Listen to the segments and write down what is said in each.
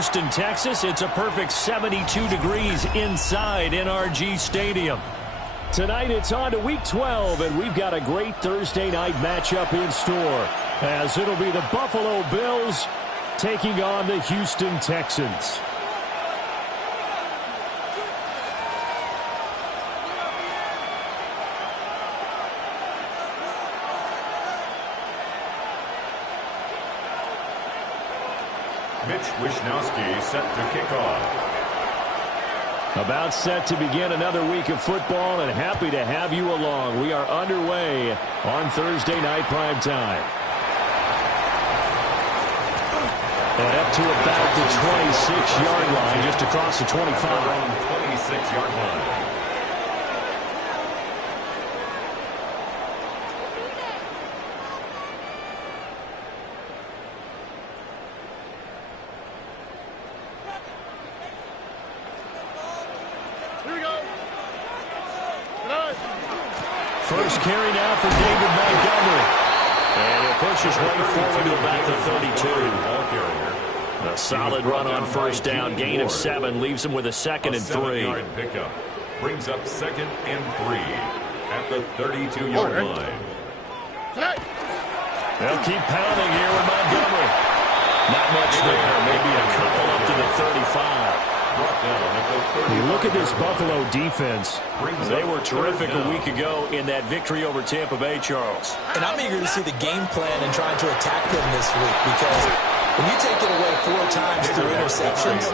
Houston, Texas. It's a perfect 72 degrees inside NRG Stadium. Tonight it's on to Week 12, and we've got a great Thursday night matchup in store, as it'll be the Buffalo Bills taking on the Houston Texans. Mitch Wishnowsky set to kick off. About set to begin another week of football, and happy to have you along. We are underway on Thursday night primetime. And up to about the 26-yard line, just across the 25. Around 26-yard line. First carry now for David Montgomery. And he'll push his way forward to about the 32. A solid run on first down. Gain of 7 leaves him with a second and 3. Yard pickup brings up second and 3 at the 32-yard line. They'll keep pounding here with Montgomery. Not much there. Maybe a couple up to the 35. You look at this Buffalo defense. They were terrific a week ago in that victory over Tampa Bay, Charles. And I'm eager to see the game plan and trying to attack them this week, because when you take it away 4 times through interceptions,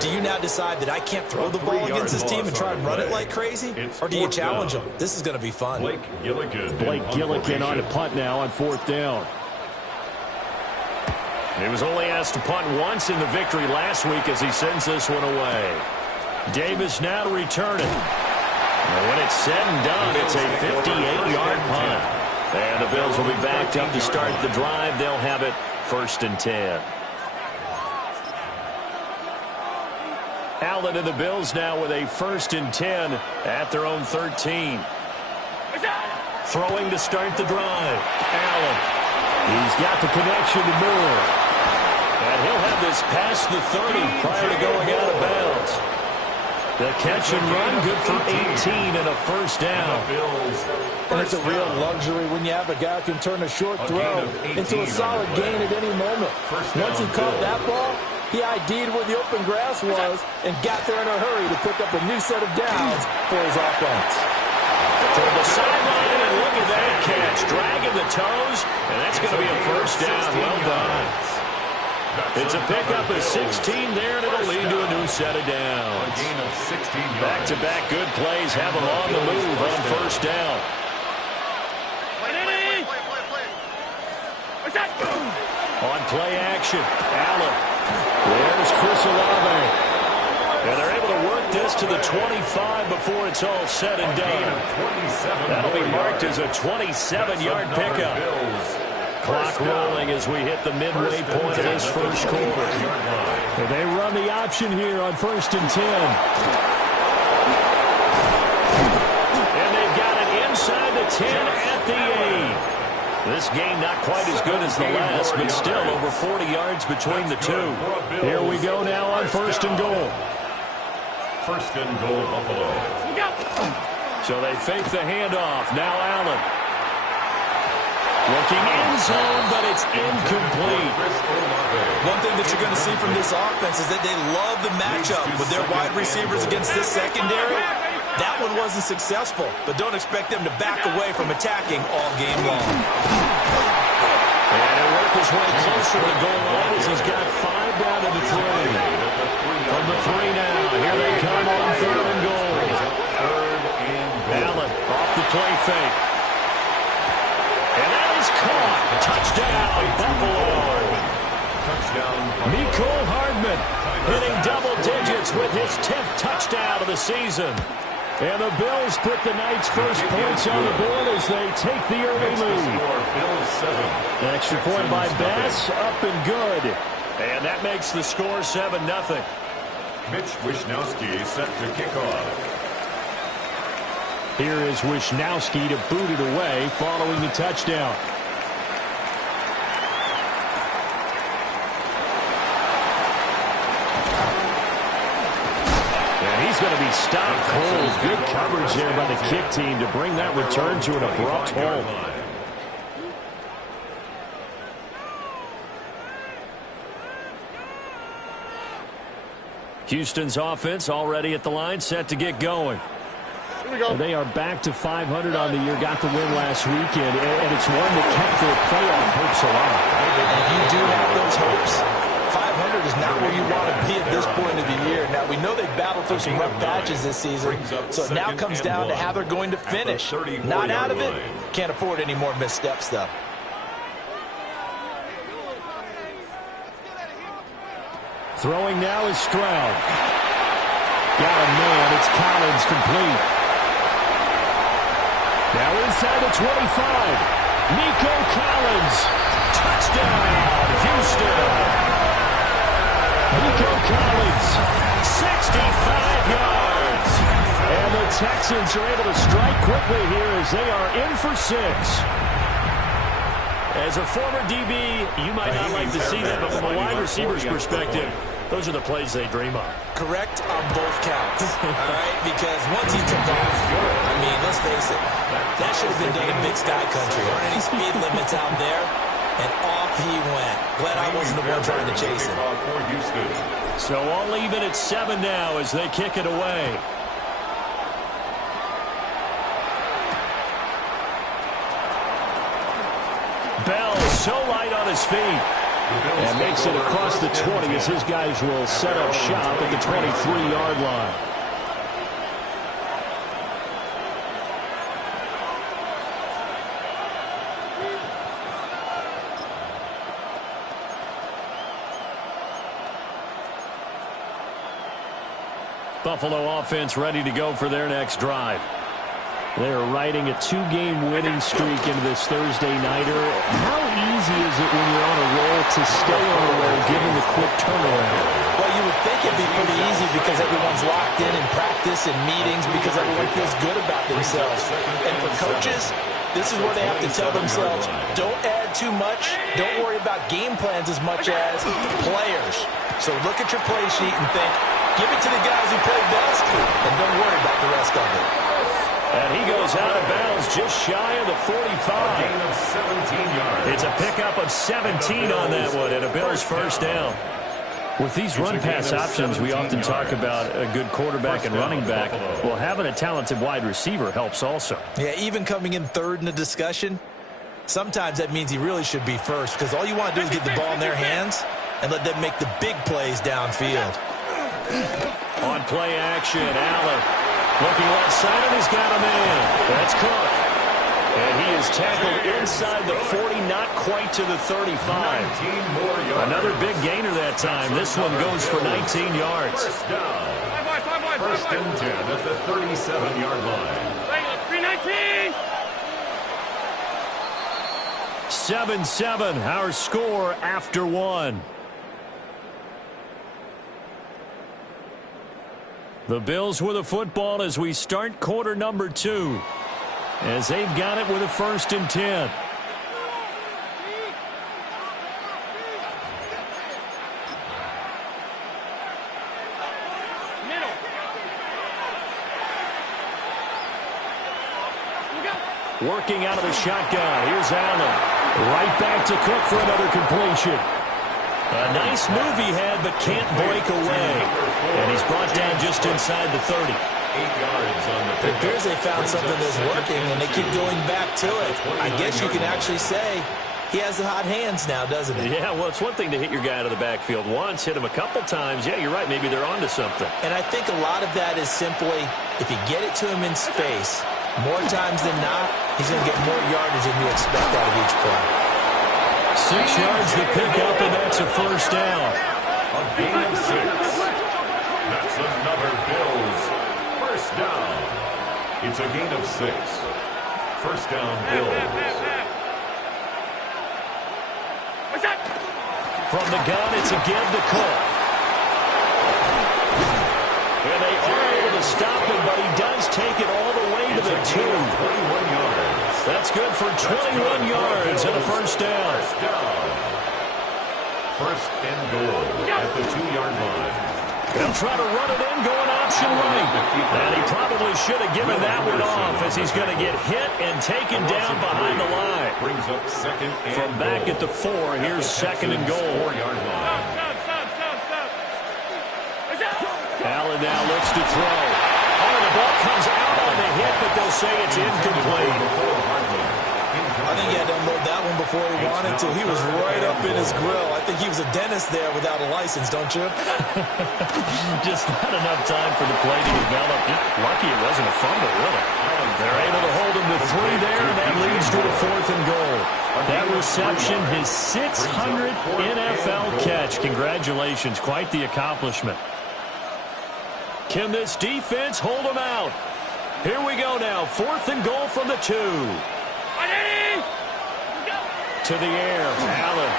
do you now decide that I can't throw the ball against this team and try and run it like crazy? Or do you challenge them? This is going to be fun. Blake Gillikin on to punt now on 4th down. He was only asked to punt once in the victory last week as he sends this one away. Davis now to return it. And when it's said and done, it's a 58-yard punt. And the Bills will be backed up to start the drive. They'll have it 1st and 10. Allen and the Bills now with a 1st and 10 at their own 13. Throwing to start the drive. Allen. He's got the connection to Moore. And he'll have this past the 30 prior to going out of bounds. The catch and run, good for 18 and a 1st down. And it's a real luxury when you have a guy who can turn a short throw into a solid gain at any moment. Once he caught that ball, he ID'd where the open grass was and got there in a hurry to pick up a new set of downs for his offense. Toward the sideline, and look at that catch. Dragging the toes, and that's going to be a 1st down. Well done. It's a pickup of 16 there, and it'll lead to a new set of downs. Back-to-back good plays have them on the move on 1st down. On play action, Allen. There's Chris Olave. And they're able to work this to the 25 before it's all said and done. That'll be marked as a 27-yard pickup. Clock rolling as we hit the midway point of this first quarter. And they run the option here on 1st and 10. And they've got it inside the 10 at the 8. This game not quite as good as the last, but still over 40 yards between the two. Here we go now on 1st and goal. 1st and goal, Buffalo. So they fake the handoff. Now Allen. Looking in zone, but it's incomplete. One thing that you're going to see from this offense is that they love the matchup with their wide receivers against this secondary. That one wasn't successful, but don't expect them to back away from attacking all game long. And he'll work his way closer to the goal line as he's got 5 down to the 3. From the 3 now, here they come on 3rd and goal. Allen off the play fake. And that is caught. Touchdown, Buffalo. Mecole Hardman hitting double digits with his 10th touchdown of the season. And the Bills put the Knights' first points on the board as they take the early lead. An extra point by Bass, up and good. And that makes the score 7-0. Mitch Wishnowsky set to kick off. Here is Wishnowsky to boot it away following the touchdown. He's going to be stopped cold. Good coverage there by the kick team to bring that return to an abrupt halt. Houston's offense already at the line, set to get going. They are back to 500 on the year, got the win last weekend, and it's one that kept their playoff hopes alive. And if you do have those hopes, 500 is not where you want to be at this point of the year. Now, we know they battled through some rough patches this season, so it now comes down to how they're going to finish. Not out of it. Can't afford any more missteps, though. Throwing now is Stroud. Got a man. It's Collins complete. Now inside the 25. Nico Collins. Touchdown, Houston. Nico Collins, 65 yards. And the Texans are able to strike quickly here as they are in for 6. As a former DB, you might not like to see that, but from a wide receiver's perspective, those are the plays they dream of. Correct on both counts, all right? Because once he took off, I mean, let's face it, that should have been done in Big Sky Country. There aren't any speed limits out there, and off he went. Glad I wasn't the one trying to chase him. So all even at 7 now as they kick it away. Bell so light on his feet. And makes it across the 20 as his guys will set up shop at the 23-yard line. Buffalo offense ready to go for their next drive. They're riding a 2-game winning streak into this Thursday nighter. How easy is it when you're on a roll to stay on a roll given the quick turnaround? Well, you would think it'd be pretty easy because everyone's locked in practice and meetings because everyone feels good about themselves. And for coaches, this is where they have to tell themselves, don't add too much, don't worry about game plans as much as players. So look at your play sheet and think, give it to the guys who play best, and don't worry about the rest of it. And he goes out of bounds just shy of the 45. It's a pickup of 17 on that one and a Bills first down. With these run-pass options, we often talk about a good quarterback and running back. Well, having a talented wide receiver helps also. Yeah, even coming in third in the discussion, sometimes that means he really should be first because all you want to do is get the ball in their hands and let them make the big plays downfield. On play action, Allen. Looking left side, and he's got a man. That's Cook. And he is tackled inside the 40, not quite to the 35. Another big gainer that time. This one goes for 19 yards. First down. First and 10 at the 37-yard line. 7-7, our score after 1. The Bills with a football as we start quarter number 2. As they've got it with a 1st and 10. Working out of the shotgun. Here's Allen. Right back to Cook for another completion. A nice move he had, but can't break away. And he's brought down just inside the 30. 8 yards on the It appears they found something that's working, and they keep going back to it. I guess you can actually say he has the hot hands now, doesn't he? Yeah, well, it's one thing to hit your guy out of the backfield once, hit him a couple times. Yeah, you're right. Maybe they're onto something. And I think a lot of that is simply if you get it to him in space, more times than not, he's going to get more yardage than you expect out of each play. 6 yards to pick up, and that's a first down. A gain of 6. That's another Bills first down. It's a gain of 6. First down, Bills. From the gun, it's a give to Cook. And they are able to stop him, but he does take it all the way to the 2. 21 yards. That's good for 21 yards and a first down. First and goal at the 2-yard line. They'll try to run it in, going option right. And he probably should have given that one off as he's going to get hit and taken down behind the line. Brings up second and From back at the 4, here's second and goal. 4-yard line. Allen now looks to throw. Oh, the ball comes out on the hit, but they'll say it's incomplete. I think he had to unload that one before he wanted to. He was right up in his grill. I think he was a dentist there without a license, don't you? Just not enough time for the play to develop. Lucky it wasn't a fumble, really. They're able to hold him to 3 there, and that leads to a 4th and goal. That reception, his 600th NFL catch. Congratulations. Quite the accomplishment. Can this defense hold him out? Here we go now. 4th and goal from the 2. To the air, Allen.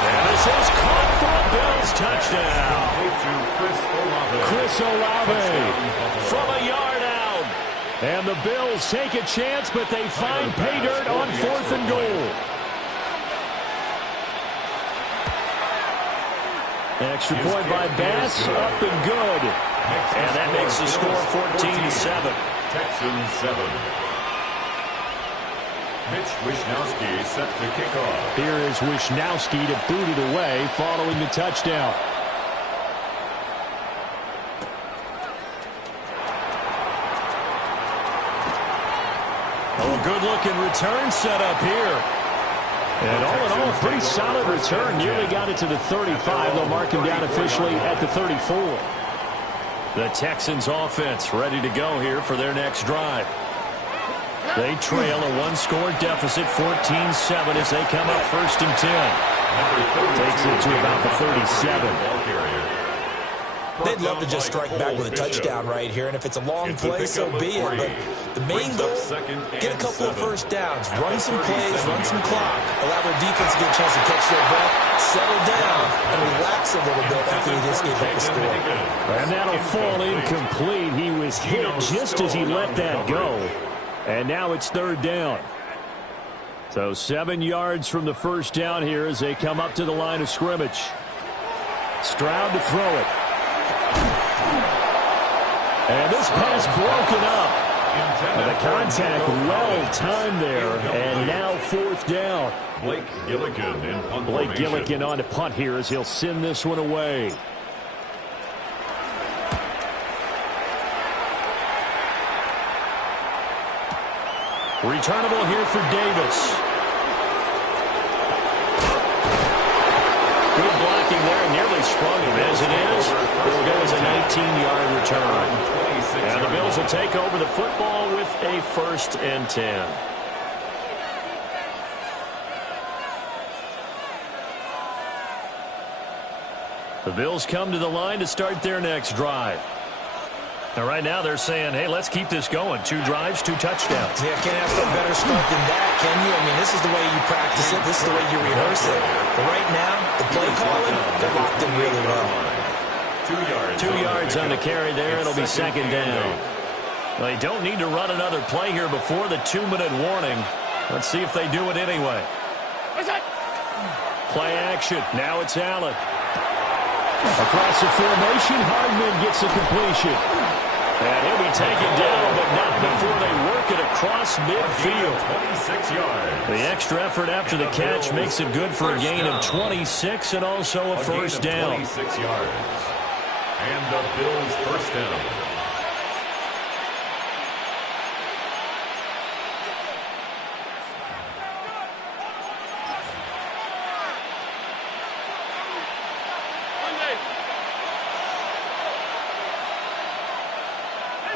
And this is caught for a Bills touchdown. Chris Olave from a yard out. And the Bills take a chance, but they find pay dirt on 4th and goal. Extra point by Bass, up and good. And that makes the score 14-7. Texans 7. Mitch Wishnowsky set to kick off. Here is Wishnowsky to boot it away following the touchdown. Oh, a good-looking return set up here. And all in all, a pretty solid return. Nearly got it to the 35. They'll mark him down officially at the 34. The Texans offense ready to go here for their next drive. They trail a 1-score deficit, 14-7 as they come up 1st and 10. Takes it to about the 37. They'd love to just strike back with a touchdown right here, and if it's a long play, so be it. But the main goal, get a couple of first downs, run some plays, run some clock, allow their defense to get a chance to catch their breath, settle down, and relax a little bit after they just gave up a score. And that'll fall incomplete. He was hit just as he let that go. And now it's 3rd down. So 7 yards from the first down here as they come up to the line of scrimmage. Stroud to throw it. And this pass broken up. And the contact well timed there. And now 4th down. Blake Gilligan in punt Blake formation. Gilligan on to punt here as he'll send this one away. Returnable here for Davis. Good blocking there and nearly sprung him. As it is, it'll go as a 19-yard return. And the Bills will take over the football with a 1st and 10. The Bills come to the line to start their next drive. And right now they're saying, hey, let's keep this going. 2 drives, 2 touchdowns. Yeah, can't have a better start than that, can you? I mean, this is the way you practice it. This is the way you rehearse it. But right now, the play calling, they're locked in really well. 2 yards on the carry there. It'll be 2nd down. Well, they don't need to run another play here before the 2-minute warning. Let's see if they do it anyway. Play action. Now it's Allen. Across the formation, Hardman gets the completion. And he'll be taken down, but not before they work it across midfield. 26 yards. The extra effort after the catch makes it good for a gain of 26 and also a 1st down. 26 yards. And the Bills' 1st down.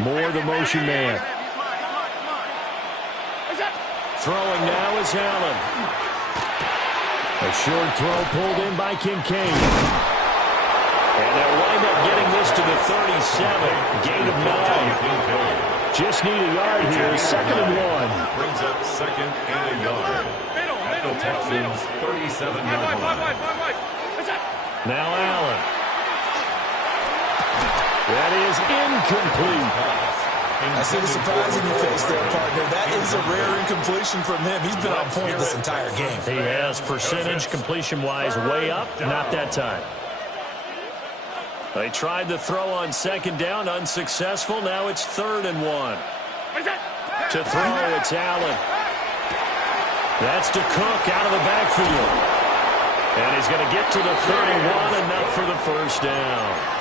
More the motion man. Throwing now is Allen. A short throw pulled in by Kincaid. And they'll wind up getting this to the 37. Gain of 9. Just need a yard here. 2nd and 1. Brings up 2nd and a yard. At the Texans' 37-yard line. Now Allen. That is incomplete. I see the surprise in your face there, partner. That is a rare incompletion from him. He's been on point this entire game. He has percentage completion-wise way up. Not that time. They tried to throw on second down, unsuccessful. Now it's 3rd and 1. To throw, it's Allen. That's to Cook out of the backfield. And he's going to get to the 31, enough for the first down.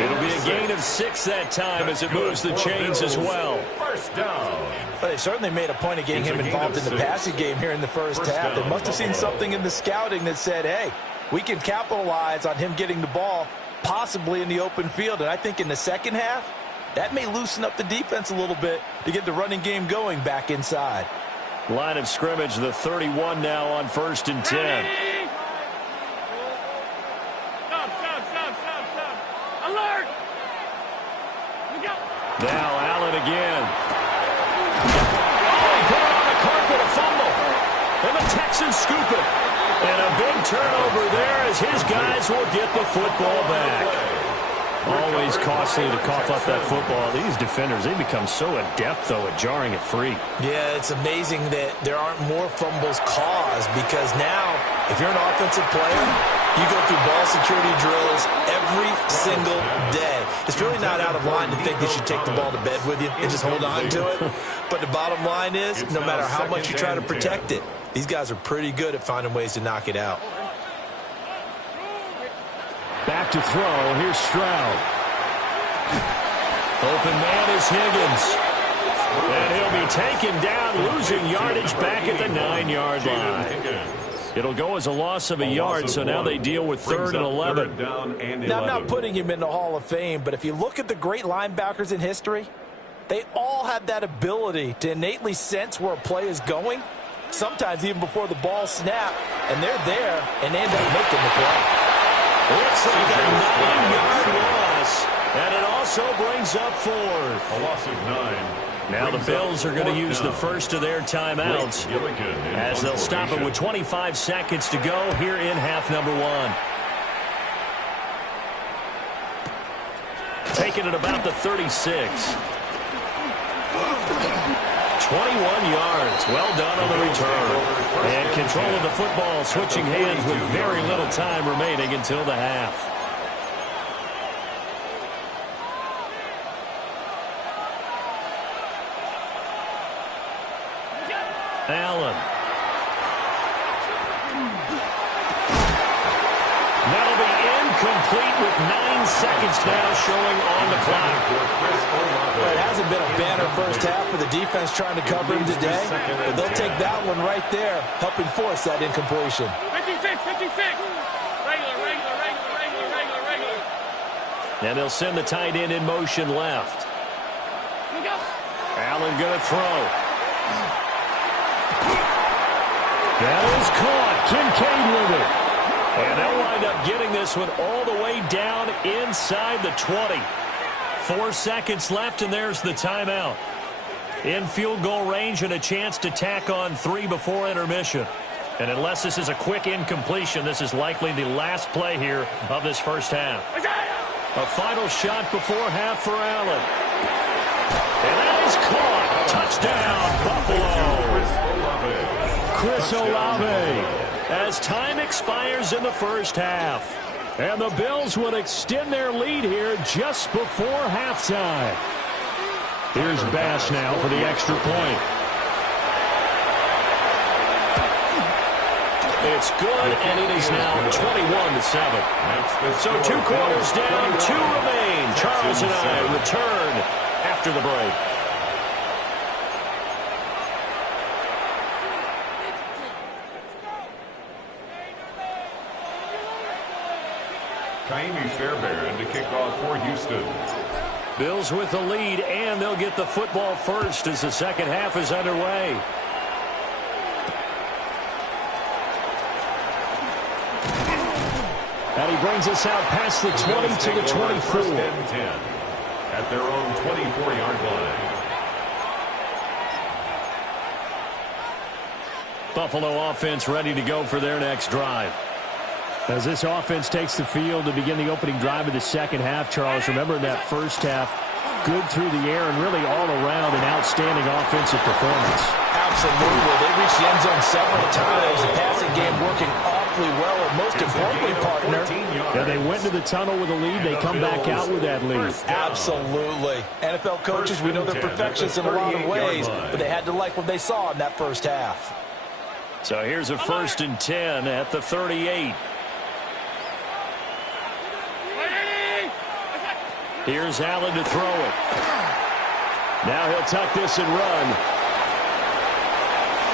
It'll be a gain of 6 that time as it moves the chains as well. First down. But they certainly made a point of getting him involved in the passing game here in the first half. They must have seen something in the scouting that said, hey, we can capitalize on him getting the ball possibly in the open field. And I think in the second half, that may loosen up the defense a little bit to get the running game going back inside. Line of scrimmage, the 31 now on 1st and 10. Alert! Now Allen again. Oh, he put it on the carpet, a fumble. And the Texans scoop it. And a big turnover there as his guys will get the football back. Always costly to cough up that football. These defenders, they become so adept, though, at jarring it free. Yeah, it's amazing that there aren't more fumbles caused because now, if you're an offensive player, you go through ball security drills every single day. It's really not out of line to think that you take the ball to bed with you and just hold on to it. But the bottom line is, no matter how much you try to protect it, these guys are pretty good at finding ways to knock it out. Back to throw. Here's Stroud. Open man is Higgins. And he'll be taken down, losing yardage back at the 9-yard line. It'll go as a loss of a yard, so now they deal with 3rd and 11. Now, I'm not putting him in the Hall of Fame, but if you look at the great linebackers in history, they all have that ability to innately sense where a play is going, sometimes even before the ball snaps, and they're there, and they end up making the play. Looks like a 9-yard loss, and it also brings up 4th. A loss of 9. Now the Bills are going to use the first of their timeouts as they'll stop it with 25 seconds to go here in half number 1. Taking it about the 36. 21 yards. Well done on the return. And control of the football switching hands with very little time remaining until the half. Allen. That'll be incomplete with 9 seconds now showing on the clock. It hasn't been a banner first half for the defense trying to cover him today, but they'll take that one right there, helping force that incompletion. 56. Regular. And they'll send the tight end in motion left. Allen going to throw. That is caught. Kincaid with it. And they'll wind up getting this one all the way down inside the 20. 4 seconds left, and there's the timeout. In field goal range and a chance to tack on 3 before intermission. And unless this is a quick incompletion, this is likely the last play here of this first half. A final shot before half for Allen. And that is caught. Touchdown, Buffalo. Chris Olave. As time expires in the first half. And the Bills will extend their lead here just before halftime. Here's Bass now for the extra point. It's good, and it is now 21-7. So 2 quarters down, 2 remain. Charles and I return after the break. Kaimi Fairbairn to kick off for Houston. Bills with the lead, and they'll get the football first as the second half is underway. And he brings us out past the 20 to the 24. 10 at their own 24-yard line. Buffalo offense ready to go for their next drive. As this offense takes the field to begin the opening drive of the second half, Charles, remember in that first half, good through the air and really all around an outstanding offensive performance. Absolutely. They reached the end zone several times. The passing game working off awfully well, and most importantly, partner. Yeah, they went to the tunnel with a lead. They come back out with that lead. Absolutely. NFL coaches, we know they're perfectionists in a lot of ways, but they had to like what they saw in that first half. So here's a 1st and 10 at the 38. Here's Allen to throw it. Now he'll tuck this and run.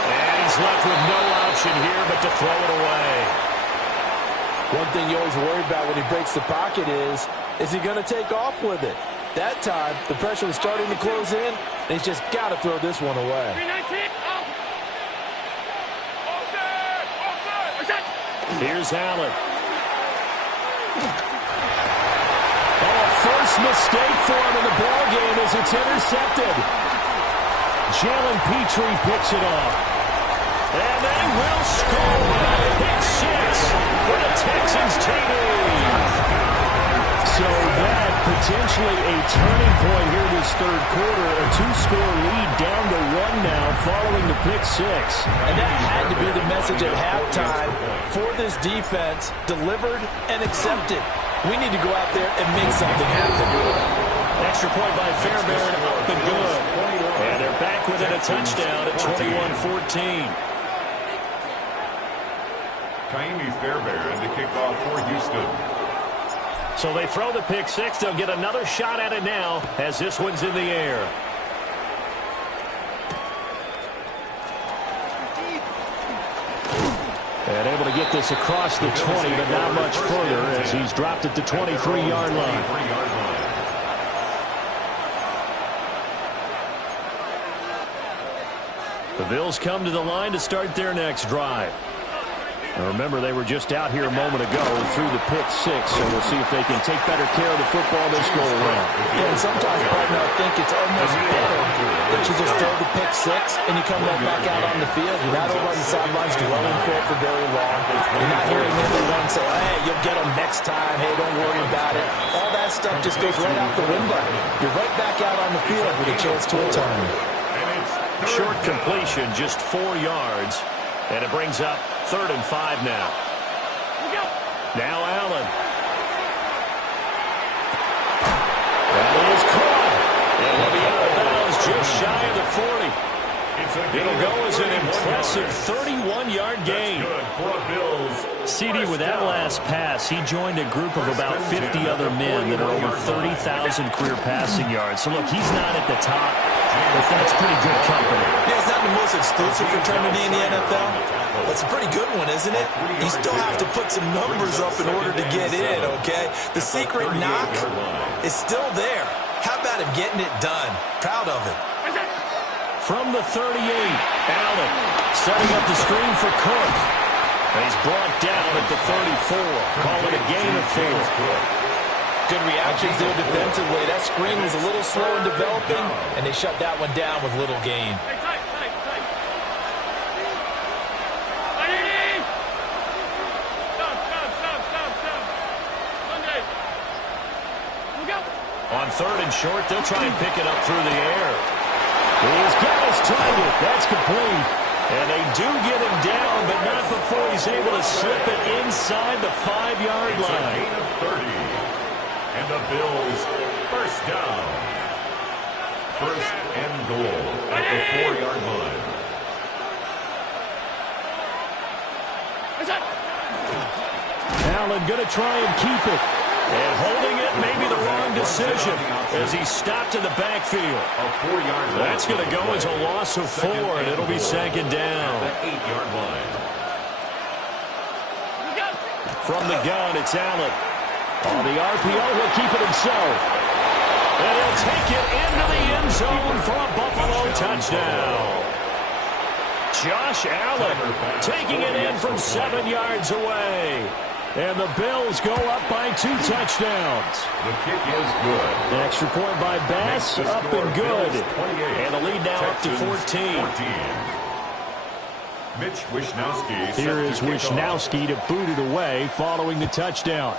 And he's left with no option here but to throw it away. One thing you always worry about when he breaks the pocket is he going to take off with it? That time, the pressure was starting to close in, and he's just got to throw this one away. Here's Allen. Oh, a first mistake for him in the ballgame as it's intercepted. Jalen Petrie picks it off. And they will score. Pick 6 for the Texans TD. So that potentially a turning point here this third quarter. A 2-score lead down to 1 now following the pick 6. And that had to be the message at halftime for this defense, delivered and accepted. We need to go out there and make something happen. Extra point by Fairbairn, up and good. And they're back within a touchdown at 21-14. Kaimi Fairbairn to kick off for Houston. So they throw the pick 6. They'll get another shot at it now as this one's in the air. And able to get this across the 20, but not much further as he's dropped it to 23-yard line. The Bills come to the line to start their next drive. Now remember, they were just out here a moment ago through the pick 6, so we'll see if they can take better care of the football this go around. Yeah, and sometimes, partner, I think it's almost better that you just throw the pick 6 and you come right back out on the field. You're not over on the sidelines dwelling for very long. You're not hearing everyone say, hey, you'll get them next time. Hey, don't worry about it. All that stuff just goes right out the window. You're right back out on the field with a chance to return. Short completion, just 4 yards. And it brings up 3rd and 5 now. Now Allen. That is caught. And he'll be out of bounds just shy of the 40. It'll go as an impressive 31-yard gain. CD, with that last pass, he joined a group of about 50 other men that are over 30,000 career passing yards. So, look, he's not at the top, but that's pretty good company. Yeah, it's not the most exclusive fraternity in the NFL. That's a pretty good one, isn't it? You still have to put some numbers up in order to get in, okay? The secret knock is still there. How about him getting it done? Proud of it. From the 38, Allen setting up the screen for Cook. And he's brought down at the 34. Call it a gain of 4. Good reactions there defensively. That screen was a little slow in developing, and they shut that one down with little gain. On 3rd and short, they'll try and pick it up through the air. He's got his target. That's complete. And they do get him down, but not before he's able to slip it inside the 5-yard line. Gain of 30. And the Bills first down. 1st and goal at the 4-yard line. Allen going to try and keep it. And holding it may be the wrong decision as he stopped in the backfield. That's going to go as a loss of 4, and it'll be 2nd down. The 8-yard line. From the gun, it's Allen. On the RPO, he'll keep it himself. And he'll take it into the end zone for a Buffalo touchdown. Josh Allen taking it in from 7 yards away. And the Bills go up by 2 touchdowns. The kick is good. An extra point by Bass, up and good. And the lead now up to 14. Mitch Wishnowsky. Here is Wishnowsky to boot it away following the touchdown.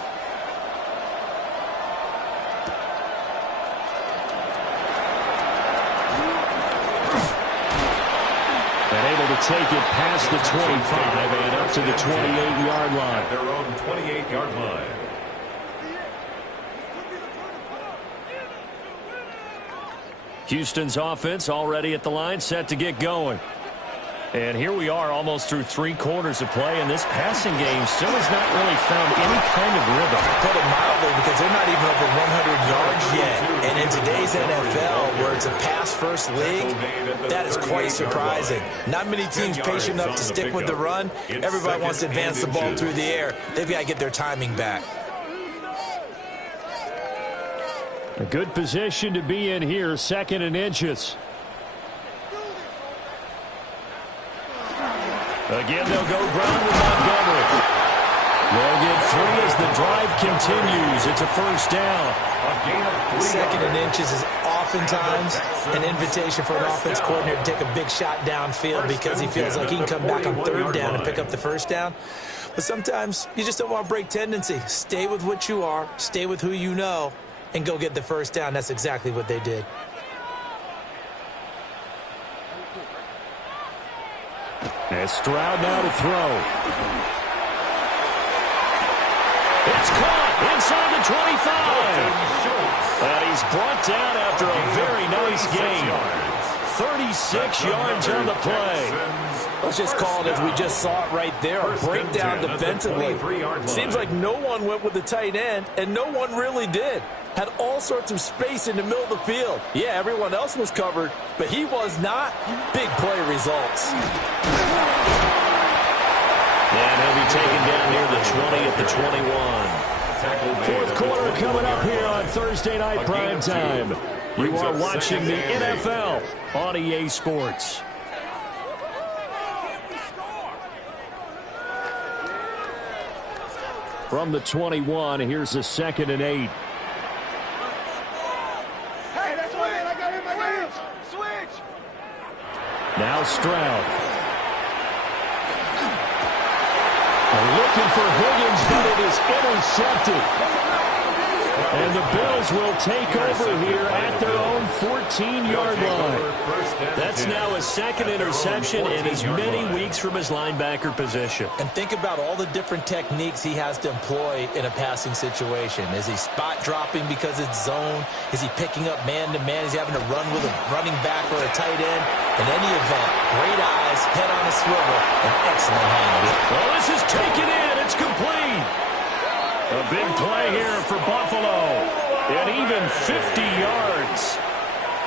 And able to take it past the 25 and up to the 28-yard line. At their own 28-yard line. Houston's offense already at the line, set to get going. And here we are almost through 3 quarters of play, and this passing game still has not really found any kind of rhythm. Put it mildly, because they're not even over 100 yards yet. And in today's NFL, where it's a pass-first league, that is quite surprising. Not many teams patient enough to stick with the run. Everybody wants to advance the ball through the air. They've got to get their timing back. A good position to be in here, 2nd and inches. Again, they'll go ground with Montgomery. They'll get 3 as the drive continues. It's a first down. 2nd and inches is oftentimes an invitation for an offense coordinator to take a big shot downfield because he feels like he can come back on 3rd down and pick up the first down. But sometimes you just don't want to break tendency. Stay with what you are, stay with who you know, and go get the first down. That's exactly what they did. And Stroud now to throw. It's caught inside the 25. And he's brought down after a very nice game. 36 yards on the play. Let's just call it as we just saw it right there. A breakdown defensively. Seems like no one went with the tight end, and no one really did. Had all sorts of space in the middle of the field. Yeah, everyone else was covered, but he was not. Big play results. And he'll be taken down near the 20 at the 21. 4th quarter coming up here on Thursday Night Prime Time. You are watching the NFL on EA Sports. From the 21, here's a 2nd and 8. Now Stroud. Looking for Higgins, but it is intercepted. And the Bills will take over here at their own 14-yard line. That's now his 2nd interception in as many weeks from his linebacker position. And think about all the different techniques he has to employ in a passing situation. Is he spot dropping because it's zone? Is he picking up man-to-man? Is he having to run with a running back or a tight end? In any event, great eyes, head on a swivel, and excellent hands. Well, this is taken in. It's complete. A big play here for Buffalo. And even 50 yards.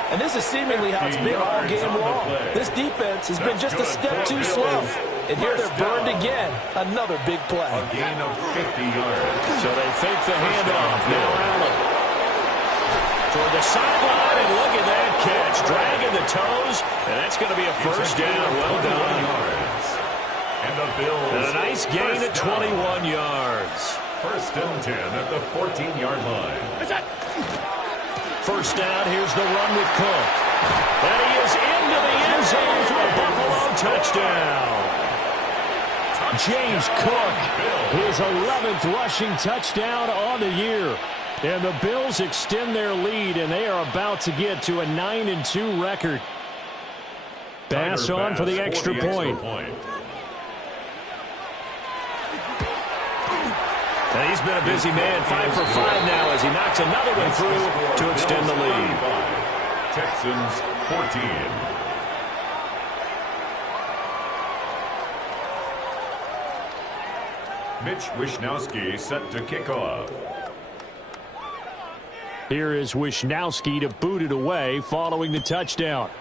And this is seemingly how it's been all game long. This defense has been just a step too slow. And here they're burned again. Another big play. A gain of 50 yards. So they fake the handoff. Now Allen. Toward the sideline, and look at that catch. Dragging the toes, and that's going to be a first down. Well done. And the Bills. And a nice gain at 21 yards. 1st and 10 at the 14-yard line. First down, here's the run with Cook. And he is into the end zone for a Buffalo touchdown. James Cook, his 11th rushing touchdown on the year. And the Bills extend their lead, and they are about to get to a 9-2 record. Bass on for the extra point. And he's been a busy man, 5 for 5 now as he knocks another one through to extend the lead. Texans 14. Mitch Wishnowsky set to kick off. Here is Wishnowsky to boot it away following the touchdown.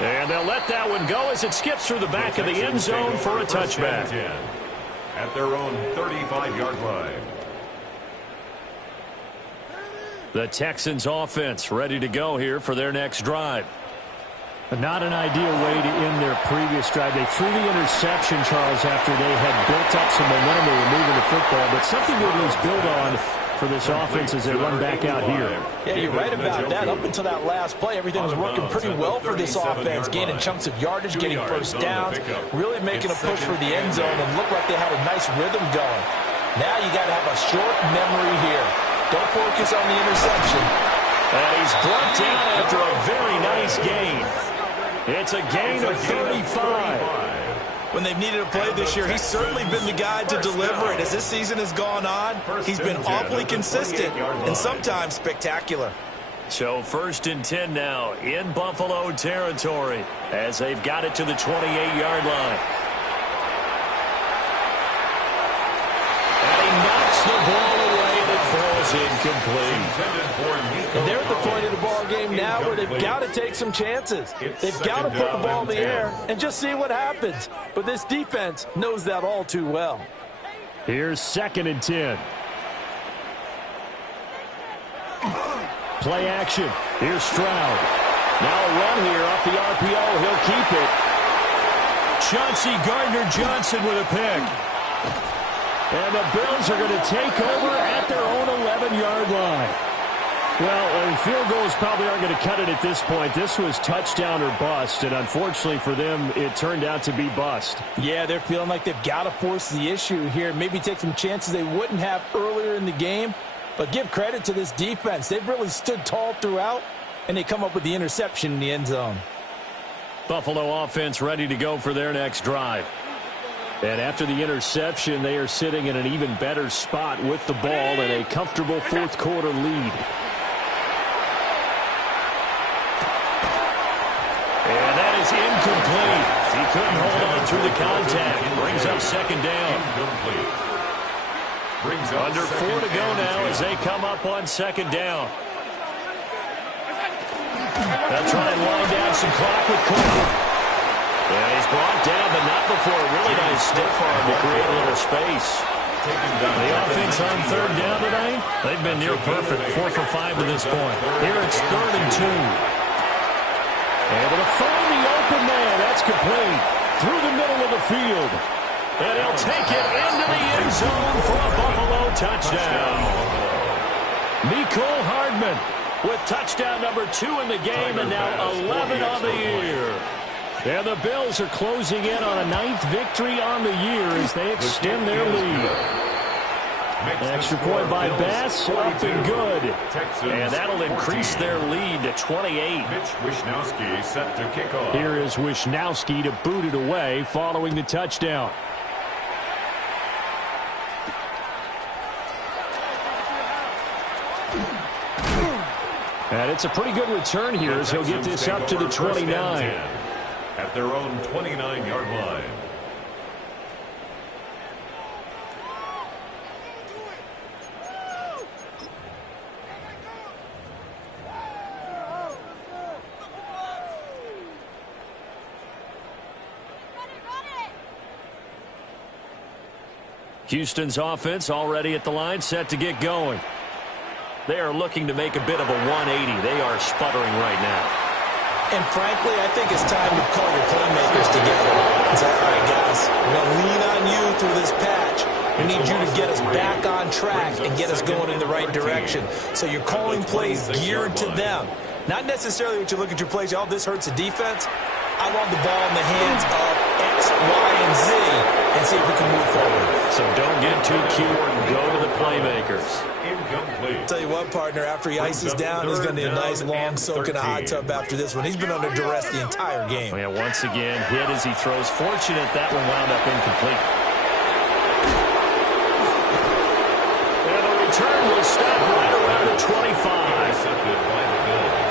And they'll let that one go as it skips through the back of the end zone for a touchback. At their own 35-yard line. The Texans offense ready to go here for their next drive. But not an ideal way to end their previous drive. They threw the interception, Charles, after they had built up some momentum. They were moving the football, but something to at least build on for this offense as they run back out here. Yeah, you're right about that. Up until that last play, everything was working pretty well for this offense, gaining chunks of yardage, getting first downs, really making a push for the end zone, and looked like they had a nice rhythm going. Now you got to have a short memory here. Don't focus on the interception. And he's brought down after a very nice gain. It's a gain of 35. When they've needed a play this year, he's certainly been the guy to deliver it. As this season has gone on, he's been awfully consistent and sometimes spectacular. So 1st and 10 now in Buffalo territory as they've got it to the 28-yard line. And he knocks the ball away and it falls incomplete. And they're at the point of the ball game now where they've got to take some chances. They've got to put the ball in the air and just see what happens. But this defense knows that all too well. Here's 2nd and 10. Play action. Here's Stroud. Now a run here off the RPO. He'll keep it. Chauncey Gardner-Johnson with a pick. And the Bills are going to take over at their own 11-yard line. Well, field goals probably aren't going to cut it at this point. This was touchdown or bust, and unfortunately for them, it turned out to be bust. Yeah, they're feeling like they've got to force the issue here. Maybe take some chances they wouldn't have earlier in the game. But give credit to this defense. They've really stood tall throughout, and they come up with the interception in the end zone. Buffalo offense ready to go for their next drive. And after the interception, they are sitting in an even better spot with the ball and a comfortable fourth-quarter lead. And that is incomplete. He couldn't hold on through the contact. Brings up 2nd down. Incomplete. Under 4 to go now as they come up on 2nd down. They'll try and wind down some clock with Cook. Yeah, he's brought down, but not before a really nice stiff arm to create a little space. The offense on 3rd down tonight, they've been near perfect, 4 for 5 to this point. Here it's 3rd and 2. Able to find the open man. That's complete. Through the middle of the field. And he'll take it into the end zone for a Buffalo touchdown. Mecole Hardman with touchdown number 2 in the game and now 11 on the year. And the Bills are closing in on a 9th victory on the year as they extend their lead. Extra point by Bass, up and good. And that'll increase their lead to 28. Wishnowsky set to kick off. Here is Wishnowsky to boot it away following the touchdown. And it's a pretty good return here as he'll get this up to the 29. At their own 29-yard line. Houston's offense already at the line, set to get going. They are looking to make a bit of a 180. They are sputtering right now. And frankly, I think it's time to call your playmakers together and say, all right, guys, we're going to lean on you through this patch. We need you to get us back on track and get us going in the right direction. So you're calling plays geared to them. Not necessarily what you look at your plays, oh, this hurts the defense. I want the ball in the hands of X, Y, and Z and see if we can move forward. So don't get too cute and go to the playmakers. Incomplete. Tell you what, partner, after he ices down, he's going to need a nice long soak in a hot tub after this one. He's been under duress the entire game. Yeah, once again, hit as he throws. Fortunate that one wound up incomplete. And the return will stop right around the 25.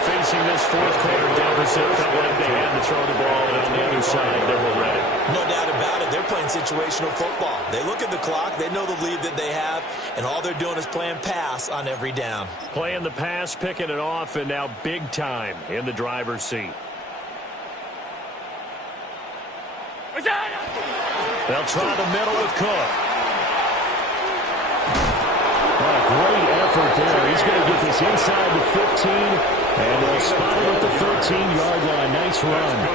Facing this fourth-quarter deficit, felt like they had to throw the ball, and on the other side, they were ready. No doubt about it. They're playing situational football. They look at the clock. They know the lead that they have, and all they're doing is playing pass on every down. Playing the pass, picking it off, and now big time in the driver's seat. They'll try the middle with Cook. What a great effort there. He's going to get this inside the 15, and they'll spot it at the 13-yard line. Nice run.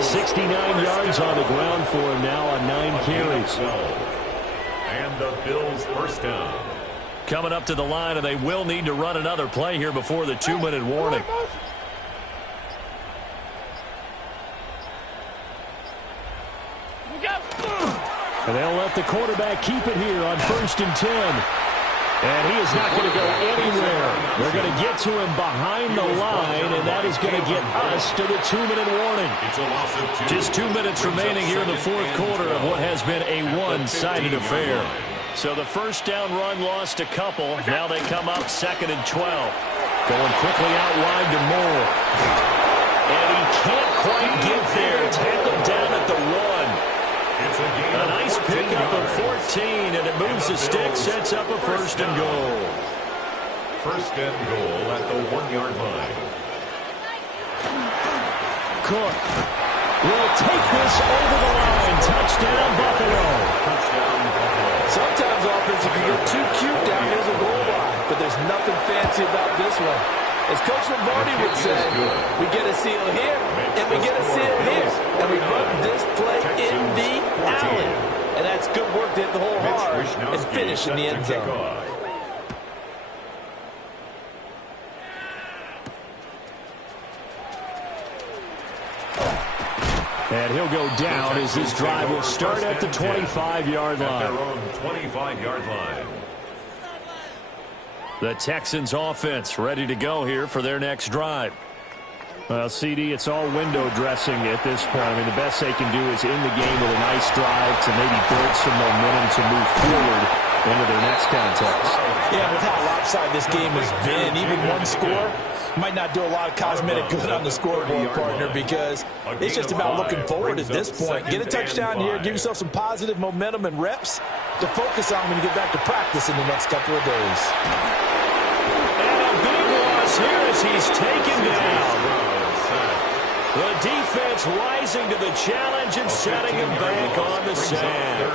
69 yards on the ground for him now on 9 carries. And the Bills first down. Coming up to the line, and they will need to run another play here before the 2-minute warning. And they'll let the quarterback keep it here on 1st and 10. And he is not going to go anywhere. They're going to get to him behind the line, and that is going to get us to the 2-minute warning. Just 2 minutes remaining here in the fourth quarter of what has been a one-sided affair. So the first down run lost a couple. Now they come up 2nd and 12. Going quickly out wide to Moore. And he can't quite get there. Tackled down at the 1. A nice pickup of 14, and it moves the stick, sets up a 1st and goal. 1st and goal at the 1-yard line. Cook will take this over the line. Touchdown, Buffalo. Sometimes offense, if you get too cute down, there's a goal line. But there's nothing fancy about this one. As Coach Lombardi would say, we get a seal here, and we get a seal here. And we run this play in the alley. And that's good work to hit the hole hard and finish in the end zone. And he'll go down as this drive will start at the 25-yard line. At their own 25-yard line. The Texans offense ready to go here for their next drive. Well, CD, it's all window dressing at this point. I mean, the best they can do is end the game with a nice drive to maybe build some momentum to move forward into their next contest. Yeah, with how lopsided this game has been, even one score might not do a lot of cosmetic good on the scoreboard, partner, because it's just about looking forward at this point. Get a touchdown here, give yourself some positive momentum and reps to focus on when you get back to practice in the next couple of days. And a big loss here as he's taken down. The defense rising to the challenge and setting him back on the sand.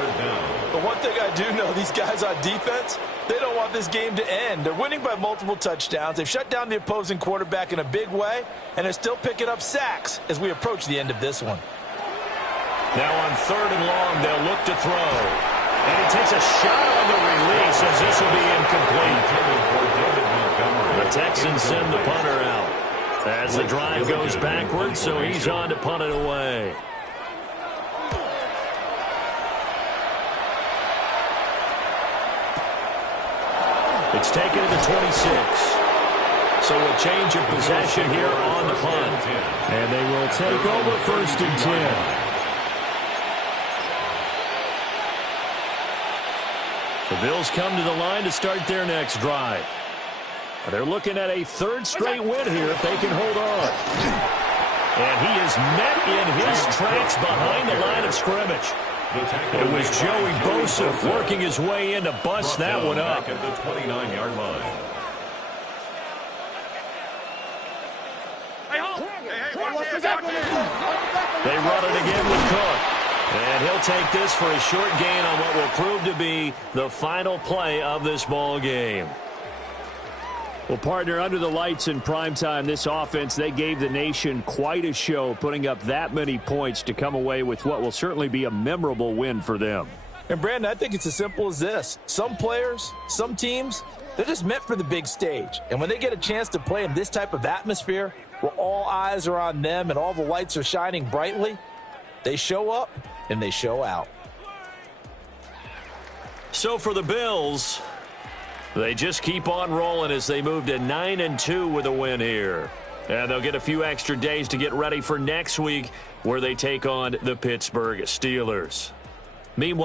But one thing I do know, these guys on defense, they don't want this game to end. They're winning by multiple touchdowns. They've shut down the opposing quarterback in a big way, and they're still picking up sacks as we approach the end of this one. Now on 3rd and long, they'll look to throw. And he takes a shot on the release as this will be incomplete. The Texans send the punter out as the drive goes backwards, so he's on to punt it away. It's taken to the 26. So a change of possession here on the punt. And they will take over 1st and 10. The Bills come to the line to start their next drive. They're looking at a 3rd straight win here if they can hold on. And he is met in his tracks behind the line of scrimmage. It was Joey Bosa working his way in to bust that one up. At the 29-yard line. They run it again with Cook. And he'll take this for a short gain on what will prove to be the final play of this ball game. Well, partner, under the lights in primetime, this offense, they gave the nation quite a show, putting up that many points to come away with what will certainly be a memorable win for them. And, Brandon, I think it's as simple as this. Some players, some teams, they're just meant for the big stage. And when they get a chance to play in this type of atmosphere where all eyes are on them and all the lights are shining brightly, they show up and they show out. So for the Bills, they just keep on rolling as they move to 9-2 with a win here. And they'll get a few extra days to get ready for next week where they take on the Pittsburgh Steelers. Meanwhile,